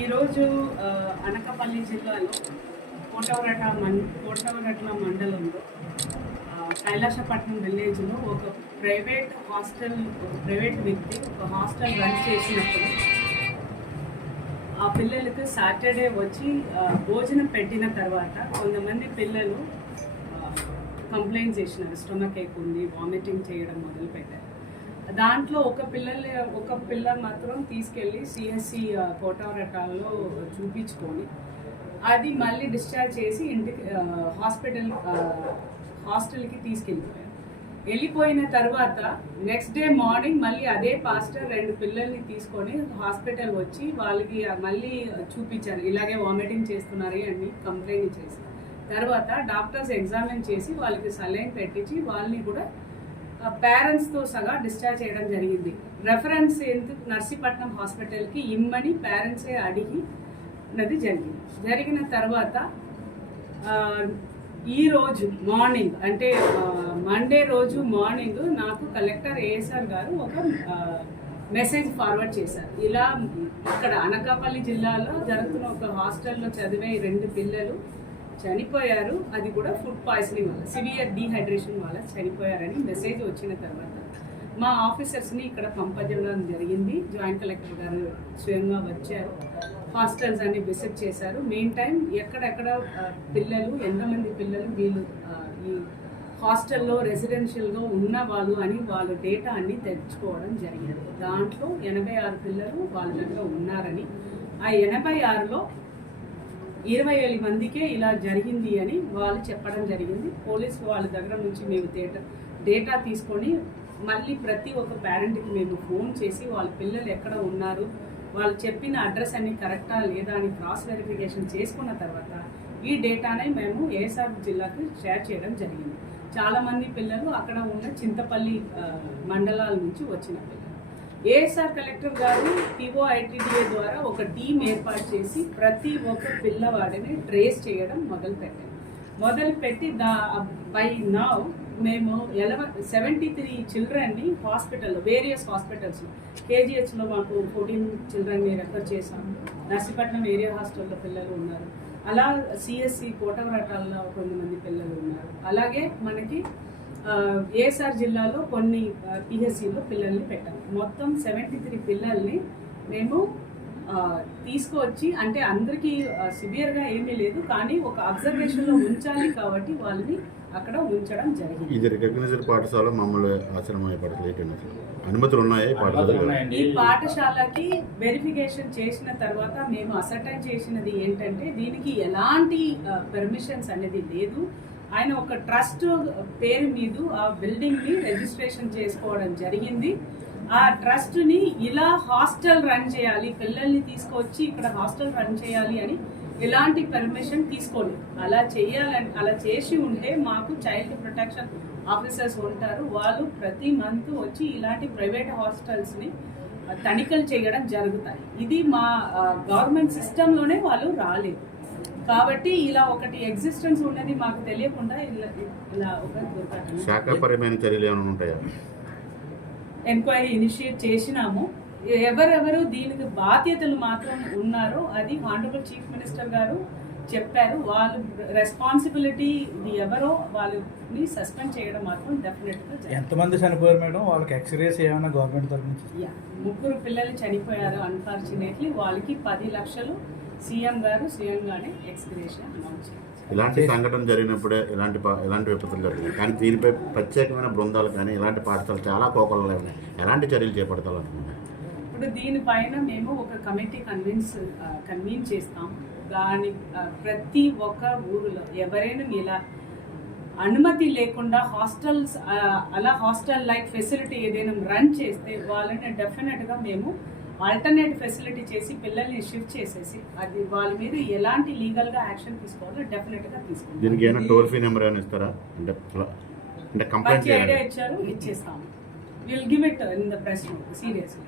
ఈరోజు అనకాపల్లి జిల్లాలో కోటవరట్ల మండలంలో కైలాసపట్నం విలేజ్లో ఒక ప్రైవేట్ వ్యక్తి ఒక హాస్టల్ రన్ చేసినప్పుడు ఆ పిల్లలకు సాటర్డే వచ్చి భోజనం పెట్టిన తర్వాత కొంతమంది పిల్లలు కంప్లైంట్ చేసినారు. స్టొమక్ ఏక్ ఉంది, వామిటింగ్ చేయడం మొదలుపెట్టారు. దాంట్లో ఒక పిల్ల మాత్రం తీసుకెళ్ళి సిఎస్సి కోటవరటాల్లో చూపించుకొని అది మళ్ళీ డిశ్చార్జ్ చేసి ఇంటికి హాస్టల్కి వెళ్ళిపోయిన తర్వాత నెక్స్ట్ డే మార్నింగ్ మళ్ళీ అదే పాస్టర్ 2 పిల్లల్ని తీసుకొని హాస్పిటల్ వచ్చి వాళ్ళకి మళ్ళీ చూపించారు. ఇలాగే వామిటింగ్ చేస్తున్నారు అని కంప్లైంట్ చేసి తర్వాత డాక్టర్స్ ఎగ్జామిన్ చేసి వాళ్ళకి సలైన్ పెట్టించి వాళ్ళని కూడా పేరెంట్స్తో సగా డిశ్చార్జ్ చేయడం జరిగింది. రెఫరెన్స్ ఎందుకు నర్సీపట్నం హాస్పిటల్కి ఇమ్మని పేరెంట్సే అడిగినది జరిగిన తర్వాత ఈరోజు మార్నింగ్ అంటే మండే రోజు మార్నింగ్ నాకు కలెక్టర్ ఏఎస్ఆర్ గారు ఒక మెసేజ్ ఫార్వర్డ్ చేశారు. ఇలా ఇక్కడ అనకాపల్లి జిల్లాలో జరుగుతున్న ఒక హాస్టల్లో చదివే 2 పిల్లలు చనిపోయారు, అది కూడా ఫుడ్ పాయిజనింగ్ వల్ల, సివియర్ డీహైడ్రేషన్ వల్ల చనిపోయారని మెసేజ్ వచ్చిన తర్వాత మా ఆఫీసర్స్ని ఇక్కడ పంపించడం జరిగింది. జాయింట్ కలెక్టర్ గారు స్వయంగా వచ్చారు, హాస్టల్స్ అన్ని విజిట్ చేశారు. మెయిన్ టైం ఎక్కడెక్కడ పిల్లలు, ఎంతమంది పిల్లలు వీళ్ళు ఈ హాస్టల్లో రెసిడెన్షియల్గా ఉన్న వాళ్ళు అని వాళ్ళ డేటా అన్ని తెచ్చుకోవడం జరిగింది. దాంట్లో 86 పిల్లలు వాళ్ళ దగ్గర ఉన్నారని, ఆ 86లో 20 మందికే ఇలా జరిగింది అని వాళ్ళు చెప్పడం జరిగింది. పోలీసు వాళ్ళ దగ్గర నుంచి మేము డేటా తీసుకొని మళ్ళీ ప్రతి ఒక్క పేరెంట్కి మేము ఫోన్ చేసి వాళ్ళ పిల్లలు ఎక్కడ ఉన్నారు, వాళ్ళు చెప్పిన అడ్రస్ అన్ని కరెక్టా లేదా అని క్రాస్ వెరిఫికేషన్ చేసుకున్న తర్వాత ఈ డేటానే మేము ఏఎస్ఆర్ జిల్లాకు షేర్ చేయడం జరిగింది. చాలామంది పిల్లలు అక్కడ ఉన్న చింతపల్లి మండలాల నుంచి వచ్చిన పిల్లలు. ఏఎస్ఆర్ కలెక్టర్ గారు POITDA ద్వారా ఒక టీం ఏర్పాటు చేసి ప్రతి ఒక్క పిల్లవాడిని ట్రేస్ చేయడం మొదలుపెట్టి బై నౌ మేము 73 చిల్డ్రన్ని హాస్పిటల్లో, వేరియస్ హాస్పిటల్స్లో, KGHలో మాకు 14 చిల్డ్రన్ని రెఫర్ చేశాము. నర్సీపట్నం ఏరియా హాస్టల్లో పిల్లలు ఉన్నారు, అలా CSC కోటవరటాల్లో కొంతమంది పిల్లలు ఉన్నారు. అలాగే మనకి ఏఎస్ఆర్ జిల్లాలో కొన్ని PHCలో పిల్లల్ని పెట్టాము. మొత్తం 73 పిల్లల్ని మేము తీసుకువచ్చి, అంటే అందరికీ సివియర్గా ఏమీ లేదు కానీ ఒక అబ్జర్వేషన్లో ఉంచాలి కాబట్టి వాళ్ళని అక్కడ ఉంచడం జరిగింది. ఇది రికగ్నైజ్డ్ పాఠశాల, మామూలు ఆశ్రమ పాఠశాల అనుమతులు ఉన్నాయి. ఈ పాఠశాలకి వెరిఫికేషన్ చేసిన తర్వాత మేము అసర్టైన్ చేసినది ఏంటంటే దీనికి ఎలాంటి పర్మిషన్స్ అనేది లేదు. ఆయన ఒక ట్రస్ట్ పేరు మీద ఆ బిల్డింగ్ని రిజిస్ట్రేషన్ చేసుకోవడం జరిగింది. ఆ ట్రస్ట్ని ఇలా హాస్టల్ రన్ చేయాలి, పిల్లల్ని తీసుకొచ్చి ఇక్కడ హాస్టల్ రన్ చేయాలి అని ఎలాంటి పర్మిషన్ తీసుకోలేదు. అలా చేసి ఉంటే మాకు చైల్డ్ ప్రొటెక్షన్ ఆఫీసర్స్ ఉంటారు, వాళ్ళు ప్రతి మంత్ వచ్చి ఇలాంటి ప్రైవేట్ హాస్టల్స్ని తనిఖీలు చేయడం జరుగుతాయి. ఇది మా గవర్నమెంట్ సిస్టంలోనే వాళ్ళు రాలేదు కాబట్టి ఇలా ఒకటి ఎగ్జిస్టెన్స్ ఉన్నది మాకు తెలియకుండా ఇలా ఒక దుర్ఘటన. శాఖాపరమైన చర్యలు ఏమైనా ఉంటాయా? ఎంక్వైరీ ఇనిషియేట్ చేసినాము. ఎవరెవరు దీనికి బాధ్యతలు మాత్రం ఉన్నారో అది హానరబుల్ చీఫ్ మినిస్టర్ గారు చెప్పారు. వాళ్ళు రెస్పాన్సిబిలిటీ ఎవరో వాళ్ళని సస్పెండ్ చేయడం మాత్రం డెఫినెట్గా. ఎంతమంది చనిపోయారు మేడం? వాళ్ళకి ఎక్స్రేస్ ఏమైనా గవర్నమెంట్ తరఫు నుంచి? 3 పిల్లలు చనిపోయారు అన్ఫార్చునేట్లీ. వాళ్ళకి 10 లక్షలు సీఎం గారు స్వయంగానే ఎక్స్గ్రేషన్ అనౌన్స్ చేశారు. ఇలాంటి సంఘటన జరిగినప్పుడే ఇలాంటి విపత్తులు జరుగుతాయి కానీ దీనిపై ప్రత్యేకమైన బృందాలు కానీ ఇలాంటి పాఠశాలలు చాలా కోకొల్లలు ఉన్నాయి. ఎలాంటి చర్యలు చేపడతాలనుకున్నాను? ఇప్పుడు దీనిపైన మేము ఒక కమిటీ కన్వీన్ చేస్తాం. దాని ప్రతి ఒక్క ఊరిలో ఎవరైనా ఇలా అనుమతి లేకుండా హాస్టల్స్ అలా హాస్టల్ లైక్ ఫెసిలిటీ ఏదైనా రన్ చేస్తే వాళ్ళని డెఫినెట్గా మేము ఆల్టర్నేట్ ఫెసిలిటీ చేసి పిల్లల్ని షిఫ్ట్ చేసేసి అది వాళ్ళ మీద ఎలాంటి లీగల్గా యాక్షన్ తీసుకోవాలో డెఫినెట్గా తీసుకుంటాం. దీనికి ఏమైనా టోల్ ఫ్రీ నెంబర్ ఏమైనా ఇస్తారా? అంటే కంప్లైంట్ ఐడియా ఇచ్చారు, ఇచ్చేస్తాము. Will give it in the press note seriously.